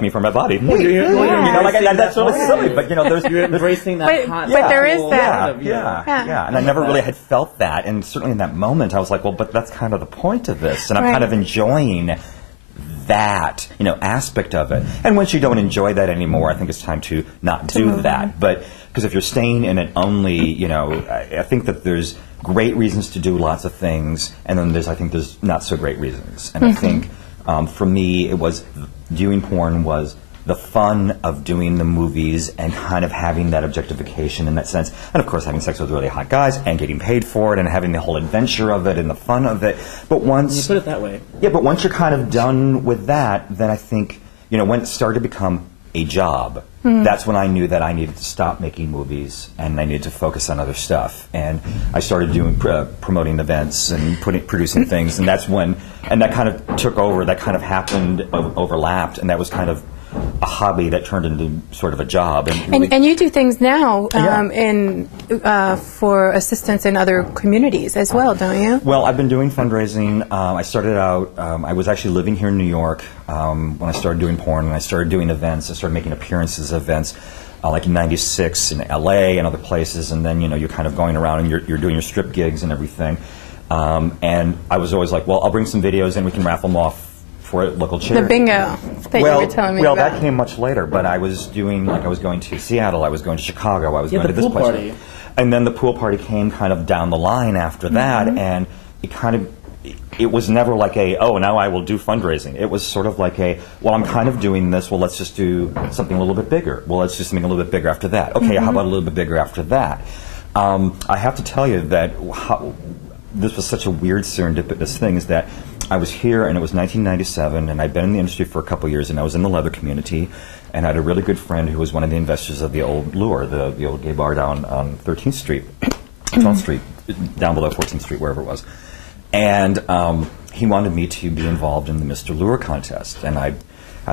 me for my body. That's really silly, but you're embracing that. But there is that. Yeah. And I never really had felt that, and certainly in that moment, I was like, well, but that's kind of the point of this, and I'm kind of enjoying that aspect of it. And once you don't enjoy that anymore, I think it's time to not do that. But because if you're staying in it only, I think that there's great reasons to do lots of things, and then I think there's not so great reasons. And I think for me, it was viewing porn was the fun of doing the movies and kind of having that objectification in that sense. And of course, having sex with really hot guys and getting paid for it and having the whole adventure of it and the fun of it. But once... You put it that way. Yeah, but once you're kind of done with that, then I think, when it started to become a job, that's when I knew that I needed to stop making movies and I needed to focus on other stuff. And I started doing promoting events and producing things, and that's when, and that kind of took over, that kind of happened, overlapped, and that was kind of a hobby that turned into sort of a job. And you do things now for assistance in other communities as well, don't you? Well, I've been doing fundraising. I started out, I was actually living here in New York when I started doing porn, and I started doing events. I started making appearances at events like in '96 in LA and other places, and then you're kind of going around and you're doing your strip gigs and everything. And I was always like, well, I'll bring some videos and we can raffle them off for local charity. The bingo that you were telling me about. Well, that came much later, but I was doing, I was going to Seattle, I was going to Chicago, I was going to this place. Party. And then the pool party came kind of down the line after that, and it was never like now I will do fundraising. It was sort of like well, I'm kind of doing this, well, let's just do something a little bit bigger. Well, let's just make a little bit bigger after that. Okay, how about a little bit bigger after that? I have to tell you that this was such a weird serendipitous thing, is that I was here, and it was 1997, and I'd been in the industry for a couple years, and I was in the leather community, and I had a really good friend who was one of the investors of the old Lure, the old gay bar down on 13th Street, 12th Street, down below 14th Street, wherever it was. And he wanted me to be involved in the Mr. Lure contest, and I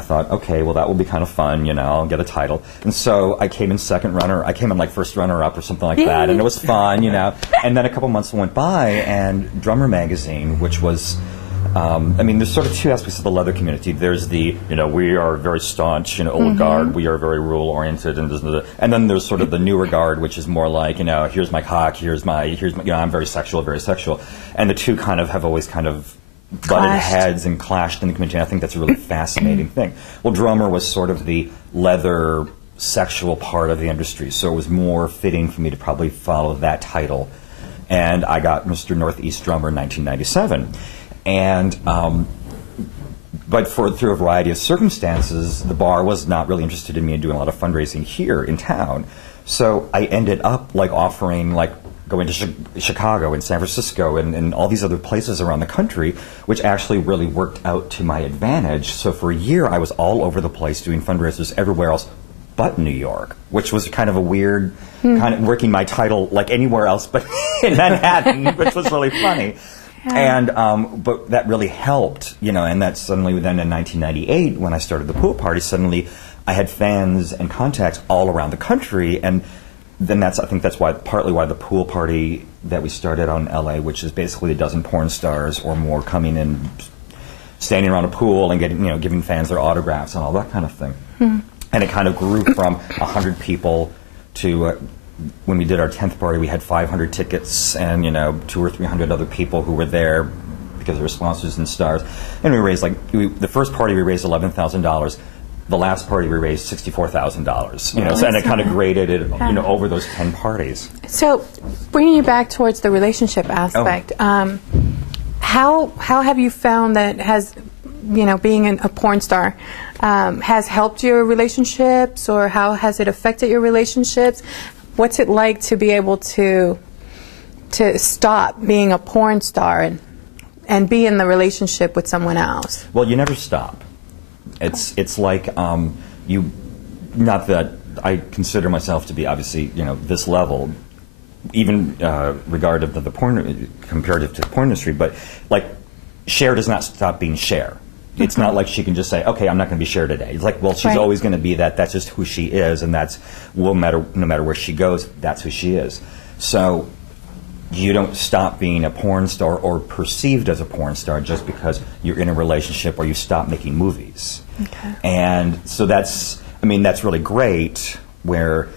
thought, okay, well, that will be kind of fun, I'll get a title. And so I came in I came in like first runner-up or something like that, and it was fun, And then a couple months went by, and Drummer Magazine, which was... there's sort of two aspects of the leather community. There's the, we are very staunch, old guard, we are very rule-oriented, and then there's sort of the newer guard, which is more like, here's my cock, here's my, I'm very sexual. And the two kind of have always kind of butted heads and clashed in the community, and I think that's a really fascinating thing. Well, Drummer was sort of the leather sexual part of the industry, so it was more fitting for me to probably follow that title. And I got Mr. Northeast Drummer in 1997. And but through a variety of circumstances, the bar was not really interested in me doing a lot of fundraising here in town. So I ended up offering going to Chicago and San Francisco and all these other places around the country, which actually really worked out to my advantage. So for a year, I was all over the place doing fundraisers everywhere else but New York, which was kind of a weird kind of working my title anywhere else but in Manhattan, which was really funny. And but that really helped, and that suddenly then in 1998 when I started the pool party, suddenly I had fans and contacts all around the country, and then I think that's partly why the pool party that we started out in LA, which is basically a dozen porn stars or more coming in, standing around a pool and getting giving fans their autographs and all that kind of thing. And it kind of grew from 100 people to when we did our 10th party, we had 500 tickets and, 200 or 300 other people who were there because they were sponsors and stars. And we raised, the first party we raised $11,000. The last party we raised $64,000. And it kind of graded it, over those 10 parties. So, bringing you back towards the relationship aspect, how have you found that being a porn star has helped your relationships, or how has it affected your relationships? What's it like to be able to stop being a porn star and be in the relationship with someone else? Well, you never stop. It's like not that I consider myself to be obviously this level, even regarded to the porn comparative to the porn industry, but Cher does not stop being Cher. It's not like she can just say, okay, I'm not going to be Cher today. It's like, well, she's always going to be that. That's just who she is, and that's no matter where she goes, that's who she is. So you don't stop being a porn star or perceived as a porn star just because you're in a relationship or you stop making movies. Okay. And so that's really great where...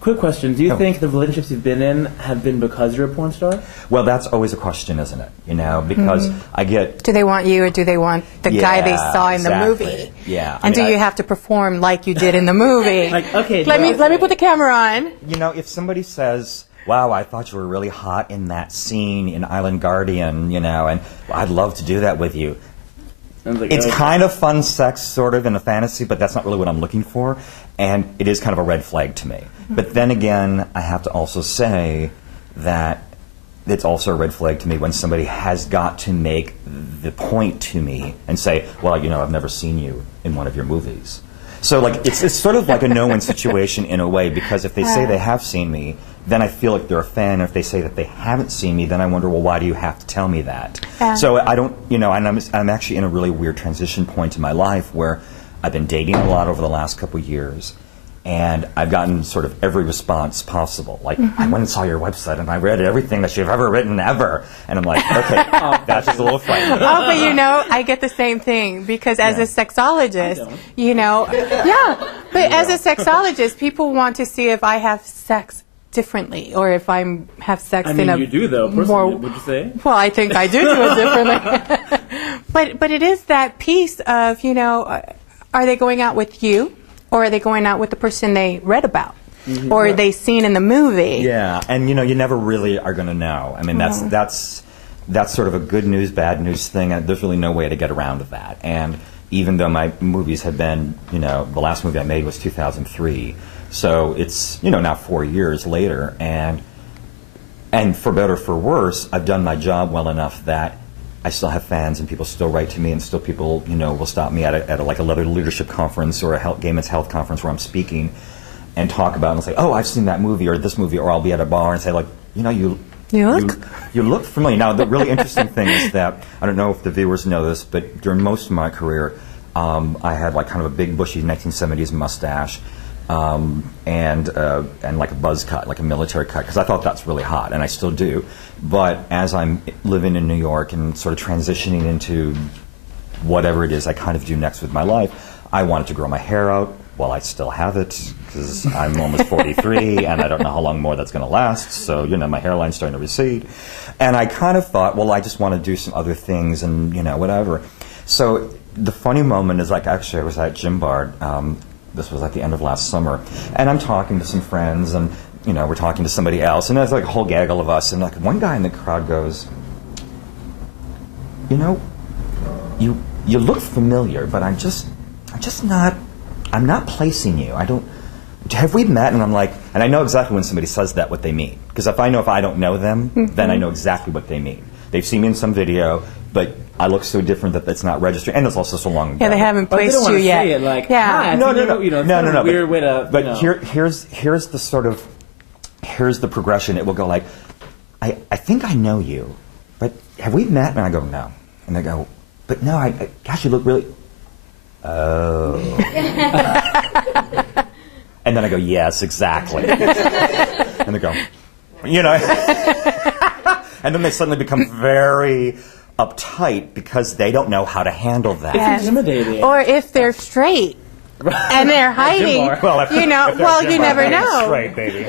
Quick question. Do you think the relationships you've been in have been because you're a porn star? Well, that's always a question, isn't it? Because I get... Do they want you or do they want the guy they saw in the movie? Yeah. And do you have to perform like you did in the movie? Like, okay, let me put the camera on. If somebody says, wow, I thought you were really hot in that scene in Island Guardian, and I'd love to do that with you. It's kind of fun sex, sort of, in a fantasy, but that's not really what I'm looking for. And it is kind of a red flag to me. But then again, I have to also say that it's also a red flag to me when somebody has got to make the point to me and say, well, I've never seen you in one of your movies. So, it's sort of like a no-win situation in a way, because if they say they have seen me, then I feel like they're a fan. And if they say that they haven't seen me, then I wonder, well, why do you have to tell me that? So I don't, and I'm actually in a really weird transition point in my life where I've been dating a lot over the last couple of years, and I've gotten sort of every response possible. Like, I went and saw your website, and I read everything that you've ever written ever. And I'm like, okay, that's just a little frightening. Oh, but I get the same thing, because as a sexologist, but as a sexologist, people want to see if I have sex differently, or if I have sex in a... you do, though, personally, would you say? Well, I think I do it differently. But it is that piece of, are they going out with you, or are they going out with the person they read about, or are they seen in the movie? Yeah, and you never really are going to know. I mean, that's sort of a good news, bad news thing, and there's really no way to get around that. And even though my movies have been, the last movie I made was 2003, so it's, now 4 years later, and for better or for worse, I've done my job well enough that I still have fans, and people still write to me, and still people, will stop me at a leadership conference or a gay men's health conference where I'm speaking, and talk about it and say, oh, I've seen that movie or this movie, or I'll be at a bar and say, like, you look familiar. Now, the really interesting thing is that, I don't know if the viewers know this, but during most of my career, I had kind of a big bushy 1970s mustache, and like a buzz cut, like a military cut, because I thought that's really hot, and I still do. But as I'm living in New York and sort of transitioning into whatever it is I kind of do next with my life, I wanted to grow my hair out. Well, I still have it, because I'm almost 43, and I don't know how long more that's going to last. So, my hairline's starting to recede. And I kind of thought, well, I just want to do some other things and, whatever. So the funny moment is, actually, I was at Gym Bar. This was at the end of last summer. And I'm talking to some friends, and, we're talking to somebody else. And there's a whole gaggle of us. And one guy in the crowd goes, you look familiar, but I'm not placing you. Have we met? And I'm like, and I know exactly when somebody says that what they mean. Because if I don't know them, then I know exactly what they mean. They've seen me in some video, but I look so different that it's not registered, and it's also so long ago. Yeah, they haven't placed you yet. Say it like, yeah. Hi, no. Weird way to. But here's the progression. It will go like, I think I know you, but have we met? And I go, no. And they go, but no, gosh, you look really. Oh. And then I go, yes, exactly. And they go, and then they suddenly become very uptight because they don't know how to handle that. It's intimidating. Or if they're straight and they're hiding, you never know. Straight, baby.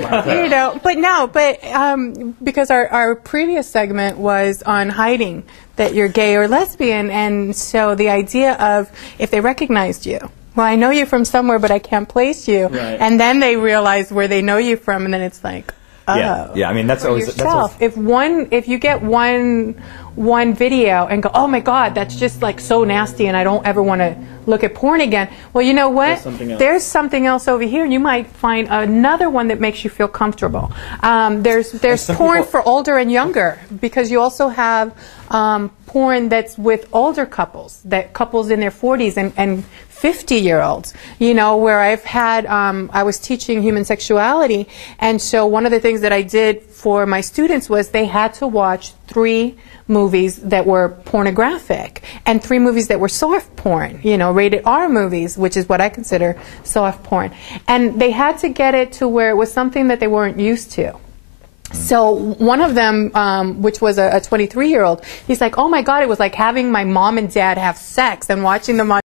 Because our previous segment was on hiding that you're gay or lesbian, and so the idea of if they recognized you, well, I know you from somewhere, but I can't place you, right. And then they realize where they know you from, and then it's like, oh, yeah. I mean, that's always yourself. If you get one video and go, oh my God, that's just so nasty, and I don't ever want to look at porn again. Well, you know what? There's something else over here, and you might find another one that makes you feel comfortable. There's porn for older and younger, because you also have porn that's with older couples in their 40s and 50-year-olds, where I've had, I was teaching human sexuality, and so one of the things that I did for my students was they had to watch 3 movies that were pornographic and 3 movies that were soft porn, rated R movies, which is what I consider soft porn. And they had to get it to where it was something that they weren't used to. So one of them, which was a 23-year-old, he's like, oh my God, it was like having my mom and dad have sex and watching them on